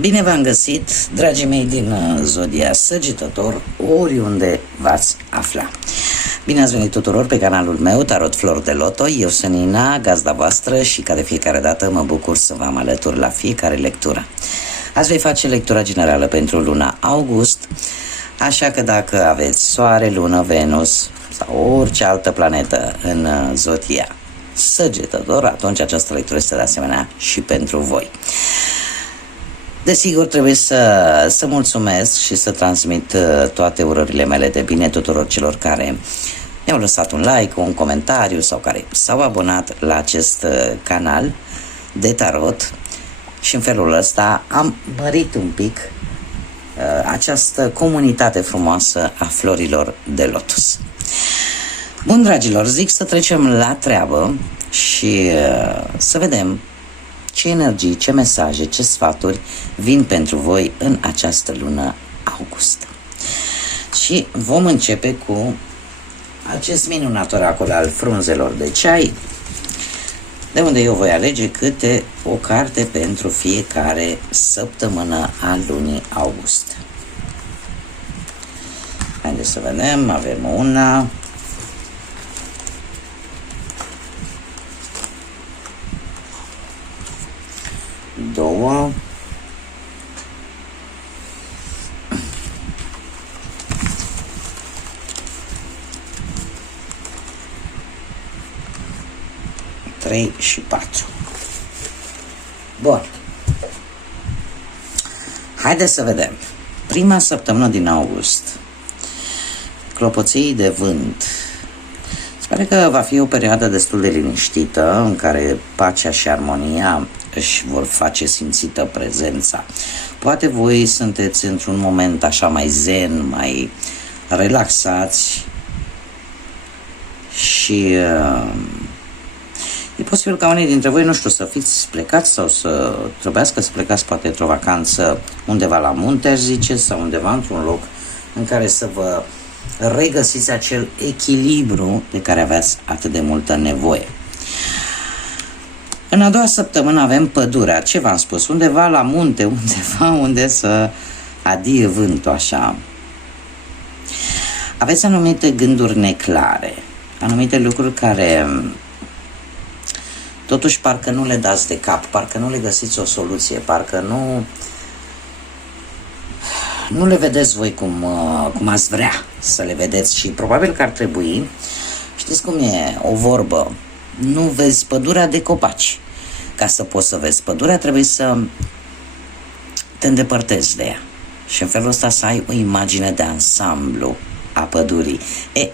Bine v-am găsit, dragii mei din Zodia Săgetător, oriunde v-ați afla. Bine ați venit tuturor pe canalul meu, Tarot Flori de Loto. Eu sunt Nina, gazda voastră, și ca de fiecare dată mă bucur să vă am alături la fiecare lectură. Azi voi face lectura generală pentru luna august, așa că dacă aveți Soare, Lună, Venus sau orice altă planetă în Zodia Săgetător, atunci această lectură este de asemenea și pentru voi. Desigur, trebuie să mulțumesc și să transmit toate urările mele de bine tuturor celor care mi-au lăsat un like, un comentariu sau care s-au abonat la acest canal de tarot, și în felul ăsta am mărit un pic această comunitate frumoasă a florilor de lotus. Bun, dragilor, zic să trecem la treabă și să vedem ce energii, ce mesaje, ce sfaturi vin pentru voi în această lună august. Și vom începe cu acest minunat oracol al frunzelor de ceai, de unde eu voi alege câte o carte pentru fiecare săptămână a lunii august. Haideți să vedem, avem una, două, trei și patru. Bun. Haideți să vedem. Prima săptămână din august. Clopoței de vânt. Se pare că va fi o perioadă destul de liniștită, în care pacea și armonia își vor face simțită prezența. Poate voi sunteți într-un moment așa mai zen, mai relaxați și e posibil ca unii dintre voi, nu știu, să fiți plecați sau să trebuiască să plecați poate într-o vacanță undeva la munte, aș zice, sau undeva într-un loc în care să vă regăsiți acel echilibru de care aveați atât de multă nevoie. În a doua săptămână avem pădurea. Ce v-am spus? Undeva la munte, undeva unde să adie vântul, așa. Aveți anumite gânduri neclare, anumite lucruri care totuși parcă nu le dați de cap, parcă nu le găsiți o soluție, parcă nu le vedeți voi cum ați vrea să le vedeți, și probabil că ar trebui, știți cum e o vorbă, nu vezi pădurea de copaci. Ca să poți să vezi pădurea, trebuie să te îndepărtezi de ea și în felul ăsta să ai o imagine de ansamblu a pădurii.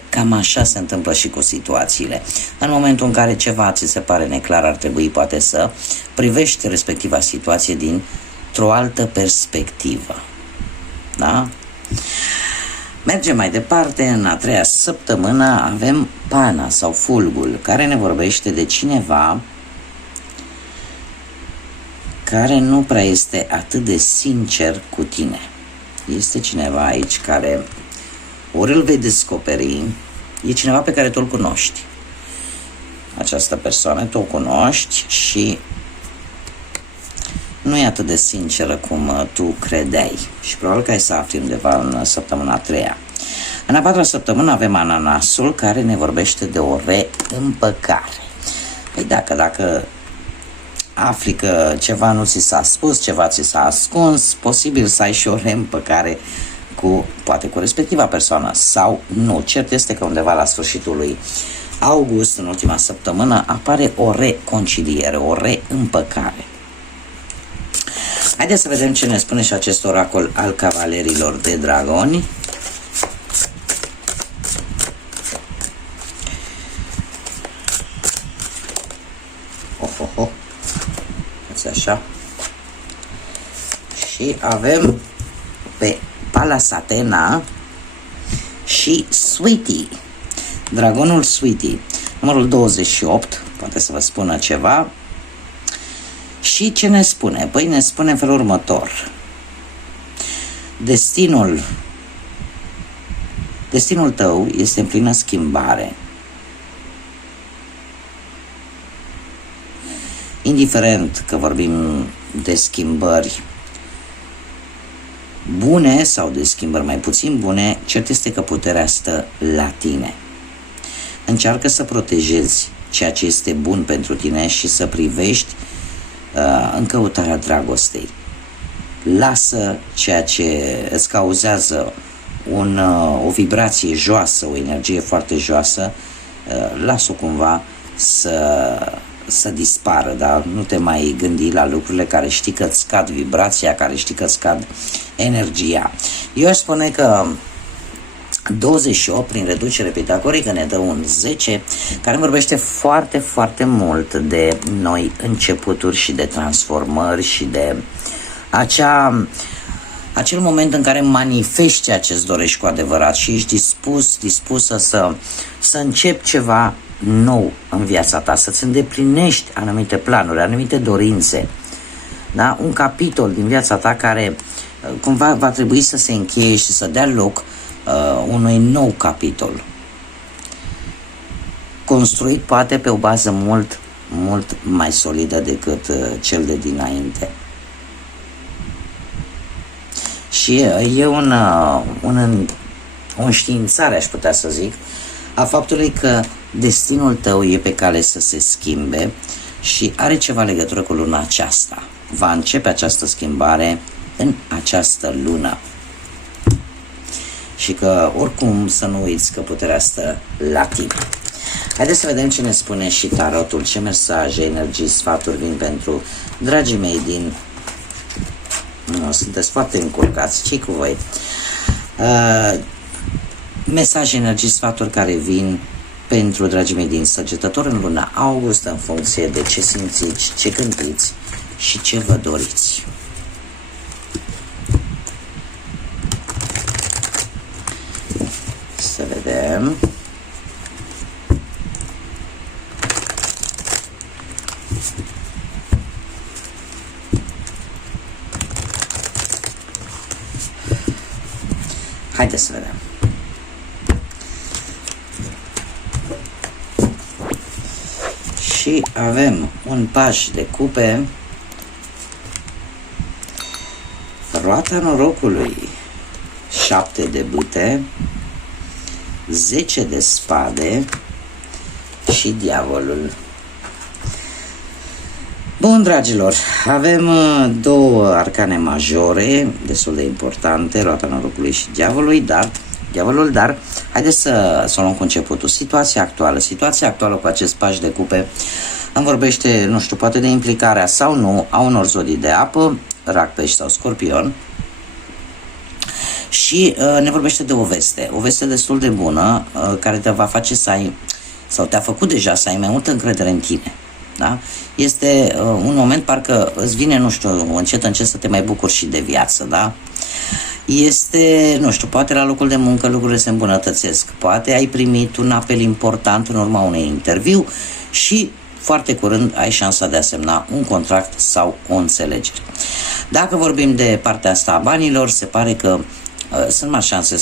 Cam așa se întâmplă și cu situațiile. În momentul în care ceva ți se pare neclar, ar trebui poate să privești respectiva situație dintr-o altă perspectivă. Da? Mergem mai departe. În a treia săptămână avem pana sau fulgul, care ne vorbește de cineva care nu prea este atât de sincer cu tine. Este cineva aici care ori îl vei descoperi, e cineva pe care tu îl cunoști. Această persoană tu o cunoști și nu e atât de sinceră cum tu credeai și probabil că ai să afli undeva în săptămâna a treia. În a patra săptămână avem ananasul, care ne vorbește de o reîmpăcare. Păi dacă afli că ceva nu ți s-a spus, ceva ți s-a ascuns, posibil să ai și o reîmpăcare poate cu respectiva persoană sau nu. Cert este că undeva la sfârșitul lui august, în ultima săptămână, apare o reconciliere, o reîmpăcare. Haideți să vedem ce ne spune și acest oracol al cavalerilor de dragoni. Așa. Și avem pe Pallas Athena și Sweetie, dragonul Sweetie, numărul 28, poate să vă spună ceva. Și ce ne spune? Păi ne spune în felul următor: destinul tău este în plină schimbare. Indiferent că vorbim de schimbări bune sau de schimbări mai puțin bune, cert este că puterea stă la tine. Încearcă să protejezi ceea ce este bun pentru tine și să privești în căutarea dragostei. Lasă ceea ce îți cauzează o vibrație joasă, o energie foarte joasă, lasă-o cumva să dispară, dar nu te mai gândi la lucrurile care știi că îți scad vibrația, care știi că îți scad energia. Eu aș spune că 28 prin reducere pitagorică ne dă un 10 care vorbește foarte, foarte mult de noi începuturi și de transformări și de acel moment în care manifesti ceea ce îți dorești cu adevărat și ești dispusă să începi ceva nou în viața ta, să-ți îndeplinești anumite planuri, anumite dorințe, da? Un capitol din viața ta care cumva va trebui să se încheie și să dea loc unui nou capitol, construit poate pe o bază mult, mult mai solidă decât cel de dinainte. Și e o înștiințare, aș putea să zic, a faptului că destinul tău e pe cale să se schimbe și are ceva legătură cu luna aceasta. Va începe această schimbare în această lună. Și că oricum să nu uiți că puterea stă la tine. Haideți să vedem ce ne spune și tarotul, ce mesaje, energii, sfaturi vin pentru dragii mei din... sunteți foarte încurcați, ce-i cu voi? Mesaje, energii, sfaturi care vin pentru dragii mei din Săgetător în luna august, în funcție de ce simțiți, ce gândiți și ce vă doriți. Să vedem. Haideți să vedem. Și avem un paș de cupe, roata norocului, 7 de bâte, 10 de spade și diavolul. Bun, dragilor, avem două arcane majore destul de importante, roata norocului și diavolul, dar haideți să o luăm cu începutul. Situația actuală cu acest paș de cupe îmi vorbește, nu știu, poate de implicarea sau nu a unor zodii de apă, Rac, Pești sau Scorpion, și ne vorbește de o veste destul de bună, care te va face să ai, sau te-a făcut deja să ai mai multă încredere în tine. Da? Este un moment parcă îți vine, nu știu, încet să te mai bucuri și de viață, da? Este, nu știu, poate la locul de muncă lucrurile se îmbunătățesc, poate ai primit un apel important în urma unui interviu și foarte curând ai șansa de a semna un contract sau o înțelegere. Dacă vorbim de partea asta a banilor, se pare că sunt mai șanse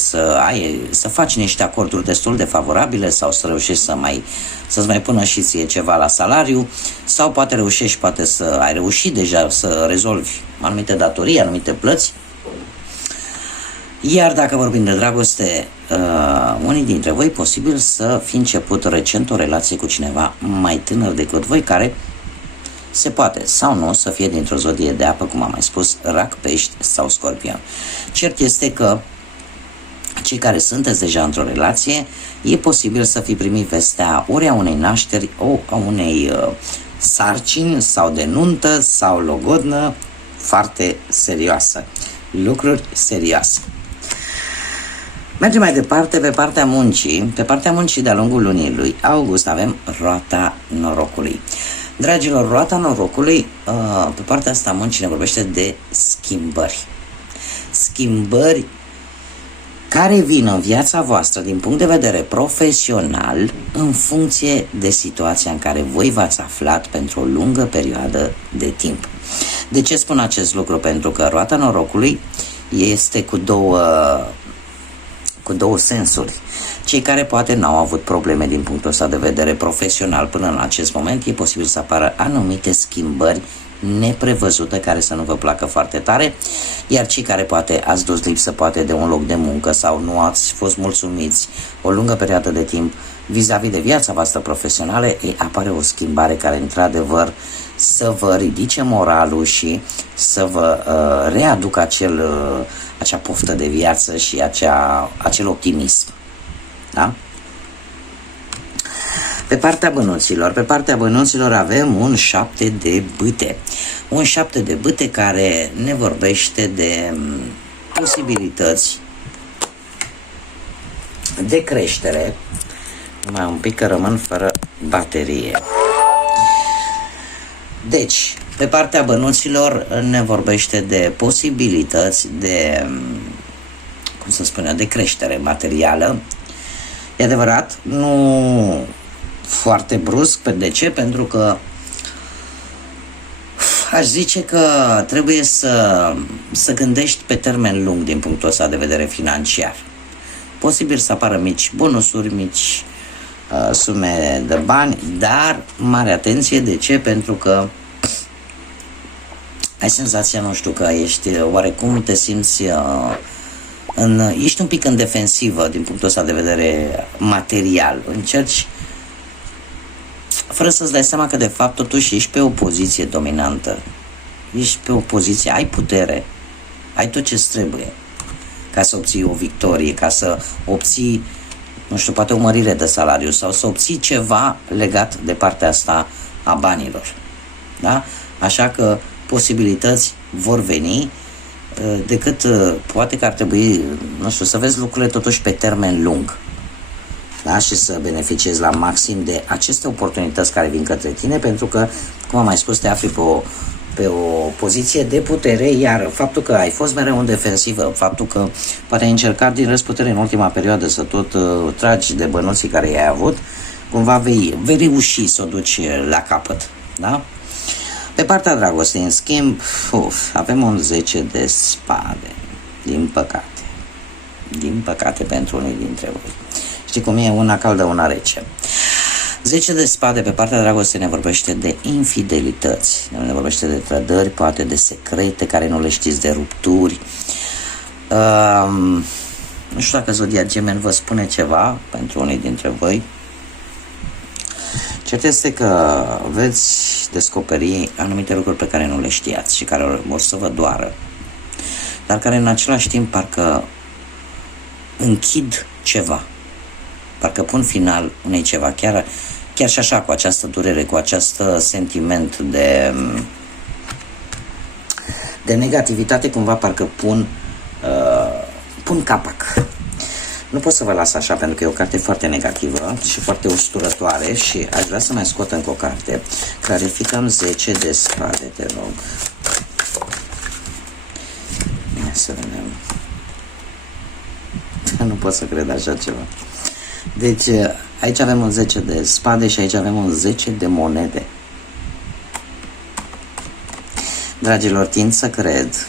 să faci niște acorduri destul de favorabile sau să reușești să-ți mai pună și ție ceva la salariu, sau poate reușești, poate să ai reușit deja să rezolvi anumite datorii, anumite plăți. Iar dacă vorbim de dragoste, unii dintre voi posibil să fi început recent o relație cu cineva mai tânăr decât voi, care se poate sau nu să fie dintr-o zodie de apă, cum am mai spus, Rac, Pești sau Scorpion. Cert este că cei care sunteți deja într-o relație, e posibil să fi primit vestea ori a unei nașteri, a unei sarcini sau de nuntă sau logodnă foarte serioasă. Lucruri serioase. Mergem mai departe pe partea muncii. Pe partea muncii de-a lungul lunii lui august avem roata norocului. Dragilor, roata norocului, pe partea asta a muncii ne vorbește de schimbări. Schimbări care vin în viața voastră din punct de vedere profesional în funcție de situația în care voi v-ați aflat pentru o lungă perioadă de timp. De ce spun acest lucru? Pentru că roata norocului este cu două sensuri. Cei care poate n-au avut probleme din punctul ăsta de vedere profesional până în acest moment, e posibil să apară anumite schimbări neprevăzute care să nu vă placă foarte tare. Iar cei care poate ați dus lipsă poate de un loc de muncă sau nu ați fost mulțumiți o lungă perioadă de timp vis-a-vis de viața voastră profesională, apare o schimbare care într-adevăr să vă ridice moralul și să vă readucă acea poftă de viață și acel optimism. Da? Pe partea bănuților avem un 7 de bâte. Un 7 de bâte care ne vorbește de posibilități de creștere. Numai un pic că rămân fără baterie. Deci, pe partea bănuților ne vorbește de posibilități de, cum să spune, de creștere materială. E adevărat, nu foarte brusc. De ce? Pentru că aș zice că trebuie să gândești pe termen lung din punctul ăsta de vedere financiar. Posibil să apară mici bonusuri, mici sume de bani, dar mare atenție. De ce? Pentru că ai senzația, nu știu, că ești oarecum, te simți ești un pic în defensivă din punctul ăsta de vedere material. Încerci fără să-ți dai seama că de fapt totuși ești pe o poziție dominantă. Ești pe o poziție, ai putere, ai tot ce-ți trebuie ca să obții o victorie, ca să obții, nu știu, poate o mărire de salariu sau să obții ceva legat de partea asta a banilor. Da? Așa că posibilități vor veni, decât poate că ar trebui, nu știu, să vezi lucrurile totuși pe termen lung. Da? Și să beneficiezi la maxim de aceste oportunități care vin către tine, pentru că, cum am mai spus, te afli pe o poziție de putere, iar faptul că ai fost mereu în defensivă, faptul că poate ai încercat din răzputere în ultima perioadă să tot tragi de bănuții care i-ai avut, cumva vei reuși să o duci la capăt. Da? Pe partea dragostei, în schimb, avem un 10 de spade, din păcate pentru unii dintre voi. Știi cum e? Una caldă, una rece. 10 de spade pe partea dragostei ne vorbește de infidelități, ne vorbește de trădări, poate de secrete care nu le știți, de rupturi. Nu știu dacă Zodia Gemeni vă spune ceva pentru unii dintre voi. Cert este că veți descoperi anumite lucruri pe care nu le știați și care vor să vă doară, dar care în același timp parcă închid ceva, parcă pun final unei ceva, chiar și așa, cu această durere, cu acest sentiment de negativitate, cumva parcă pun capac. Nu pot să vă las așa, pentru că e o carte foarte negativă și foarte usturătoare și aș vrea să mai scot încă o carte. Clarificăm 10 de spade, te rog. Ia să vedem. Nu pot să cred așa ceva. Deci, aici avem un 10 de spade și aici avem un 10 de monede. Dragilor, tind să cred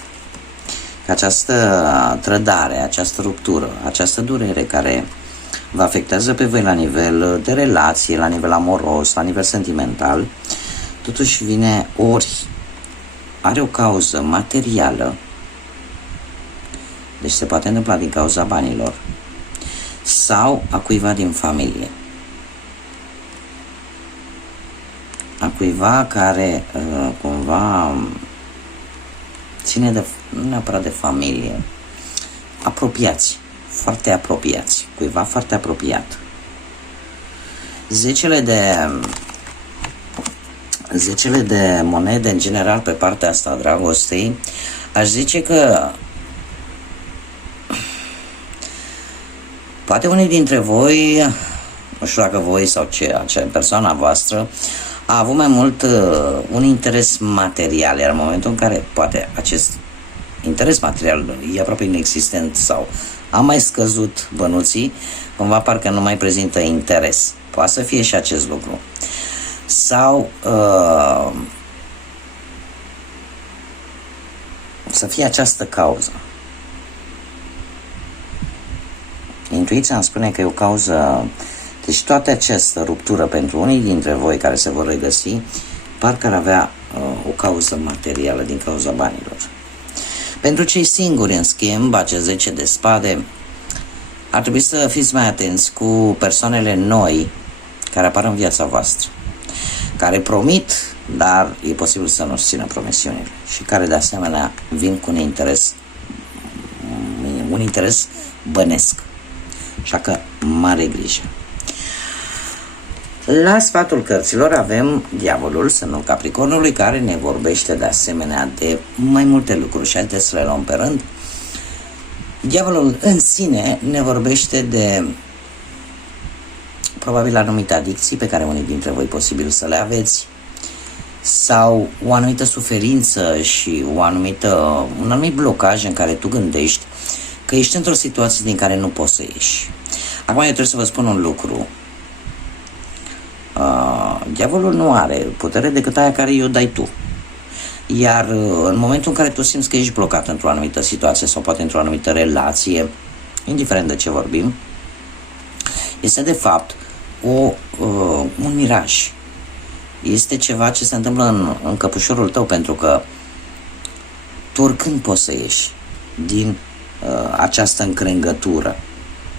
că această trădare, această ruptură, această durere care vă afectează pe voi la nivel de relație, la nivel amoros, la nivel sentimental, totuși vine ori are o cauză materială, deci se poate întâmpla din cauza banilor, sau a cuiva din familie. A cuiva care cumva ține de, nu neapărat de familie, apropiați, foarte apropiați, cuiva foarte apropiat. Zecele de monede, în general, pe partea asta a dragostei, aș zice că poate unii dintre voi, nu știu dacă voi sau acea persoana voastră, a avut mai mult un interes material, iar în momentul în care poate acest interes material e aproape inexistent sau a mai scăzut bănuții, cumva parcă nu mai prezintă interes. Poate să fie și acest lucru. Sau să fie această cauză. Intuiția îmi spune că e o cauză. Deci toată această ruptură pentru unii dintre voi care se vor regăsi, parcă ar avea o cauză materială din cauza banilor. Pentru cei singuri, în schimb, acest 10 de spade, ar trebui să fiți mai atenți cu persoanele noi care apar în viața voastră, care promit, dar e posibil să nu-și țină promisiunile și care de asemenea vin cu un interes bănesc. Așa că mare grijă. La sfatul cărților avem Diavolul, semnul Capricornului, care ne vorbește de asemenea de mai multe lucruri și haideți să le luăm pe rând. Diavolul în sine ne vorbește de probabil anumite adicții pe care unii dintre voi posibil să le aveți, sau o anumită suferință și un anumit blocaj în care tu gândești că ești într-o situație din care nu poți să ieși. Acum eu trebuie să vă spun un lucru. Diavolul nu are putere decât aia care i-o dai tu. Iar în momentul în care tu simți că ești blocat într-o anumită situație sau poate într-o anumită relație, indiferent de ce vorbim, este de fapt un miraj. Este ceva ce se întâmplă în căpușorul tău, pentru că tu oricând poți să ieși din această încrengătură.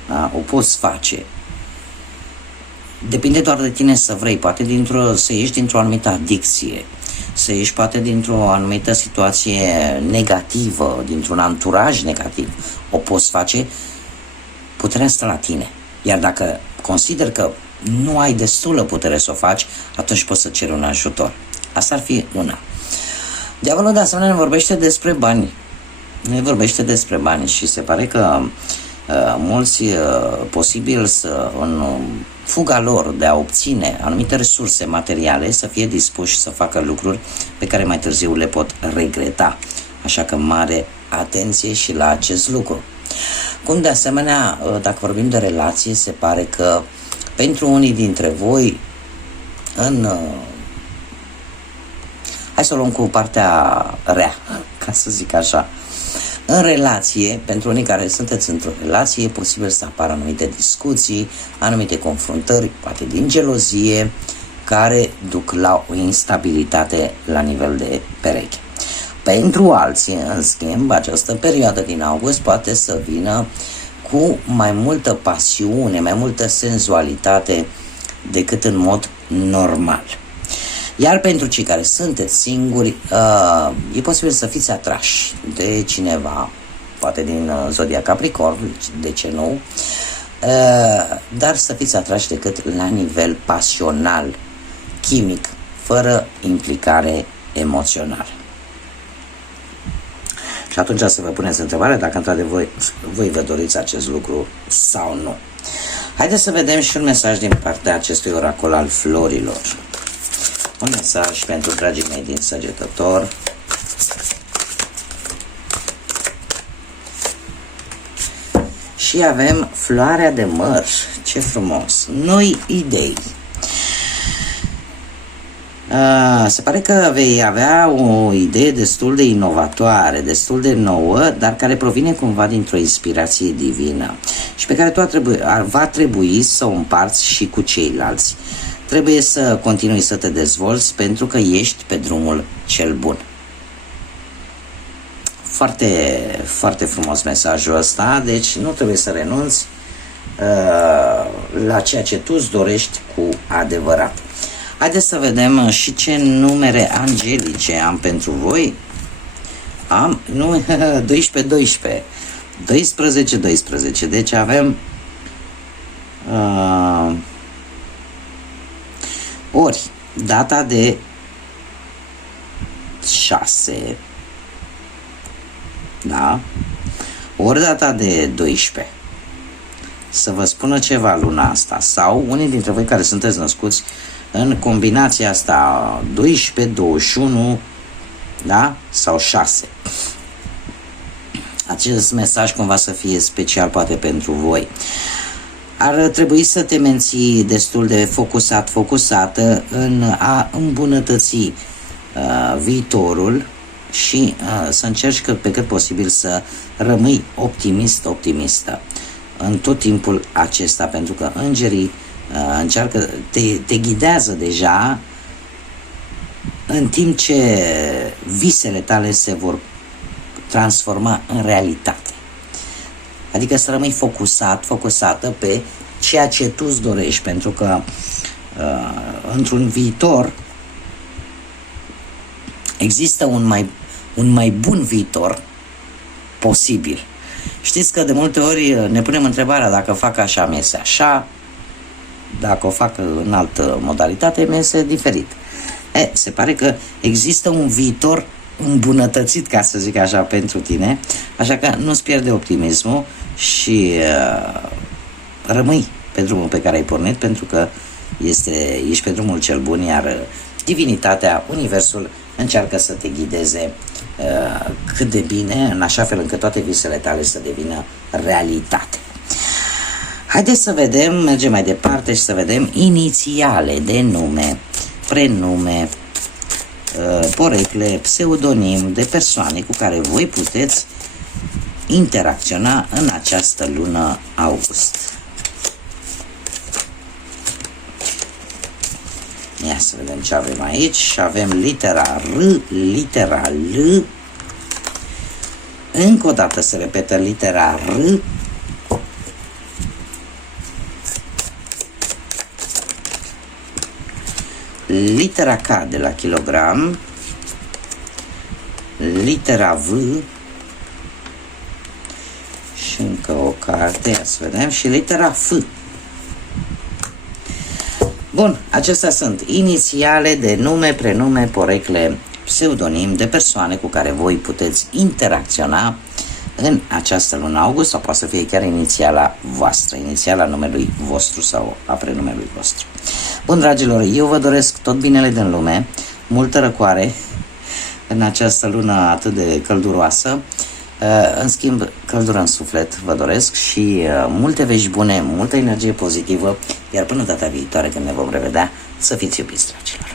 Da? O poți face. Depinde doar de tine să vrei, poate să ieși dintr-o anumită adicție, să ieși poate dintr-o anumită situație negativă, dintr-un anturaj negativ. O poți face, puterea stă la tine. Iar dacă consider că nu ai destulă putere să o faci, atunci poți să ceri un ajutor. Asta ar fi una. Diavolul de asemenea ne vorbește despre bani. Ne vorbește despre bani și se pare că mulți posibil să în fuga lor de a obține anumite resurse materiale să fie dispuși să facă lucruri pe care mai târziu le pot regreta. Așa că mare atenție și la acest lucru. Cum de asemenea, dacă vorbim de relație, se pare că pentru unii dintre voi hai să o luăm cu partea rea, ca să zic așa. În relație, pentru unii care sunteți într-o relație, e posibil să apară anumite discuții, anumite confruntări, poate din gelozie, care duc la o instabilitate la nivel de pereche. Pentru alții, în schimb, această perioadă din august poate să vină cu mai multă pasiune, mai multă senzualitate decât în mod normal. Iar pentru cei care sunteți singuri, e posibil să fiți atrași de cineva, poate din zodia Capricorn, de ce nu, dar să fiți atrași decât la nivel pasional, chimic, fără implicare emoțională. Și atunci să vă puneți întrebarea dacă într-adevăr voi vă doriți acest lucru sau nu. Haideți să vedem și un mesaj din partea acestui oracol al florilor. Un mesaj pentru dragii mei din Săgetător. Și avem floarea de măr. Ce frumos! Noi idei. Se pare că vei avea o idee destul de inovatoare, destul de nouă, dar care provine cumva dintr-o inspirație divină și pe care tu va trebui să o împarți și cu ceilalți. Trebuie să continui să te dezvolți pentru că ești pe drumul cel bun. Foarte, foarte frumos mesajul ăsta, deci nu trebuie să renunți la ceea ce tu îți dorești cu adevărat. Haideți să vedem și ce numere angelice am pentru voi. Am 12. Deci avem ori data de 6, da? Ori data de 12. Să vă spună ceva luna asta, sau unii dintre voi care sunteți născuți în combinația asta 12, 21, da? Sau 6. Acest mesaj cumva să fie special poate pentru voi. Ar trebui să te menții destul de focusată în a îmbunătăți viitorul și să încerci pe cât posibil să rămâi optimistă în tot timpul acesta, pentru că îngerii te ghidează deja în timp ce visele tale se vor transforma în realitate. Adică să rămâi focusată pe ceea ce tu îți dorești, pentru că într-un viitor există un mai bun viitor posibil. Știți că de multe ori ne punem întrebarea dacă fac așa, mi iese așa, dacă o fac în altă modalitate, mi iese diferit. Se pare că există un viitor îmbunătățit, ca să zic așa, pentru tine, așa că nu-ți pierde optimismul și rămâi pe drumul pe care ai pornit, pentru că ești pe drumul cel bun, iar divinitatea, universul, încearcă să te ghideze cât de bine, în așa fel încât toate visele tale să devină realitate. Haideți să vedem, mergem mai departe și să vedem inițiale de nume, prenume, porecle, pseudonim de persoane cu care voi puteți interacționa în această lună august. Ia să vedem ce avem aici. Avem litera R, litera L. Încă o dată se repetă litera R. Litera K de la kilogram. Litera V. Și încă o carte, ia să vedem. Și litera F. Bun, acestea sunt inițiale de nume, prenume, porecle, pseudonim de persoane cu care voi puteți interacționa în această lună august, sau poate să fie chiar inițiala voastră, inițiala numelui vostru sau a prenumelui vostru. Bun, dragilor, eu vă doresc tot binele din lume, multă răcoare în această lună atât de călduroasă. În schimb, căldură în suflet vă doresc și multe vești bune, multă energie pozitivă, iar până data viitoare când ne vom revedea, să fiți iubiți, dragilor!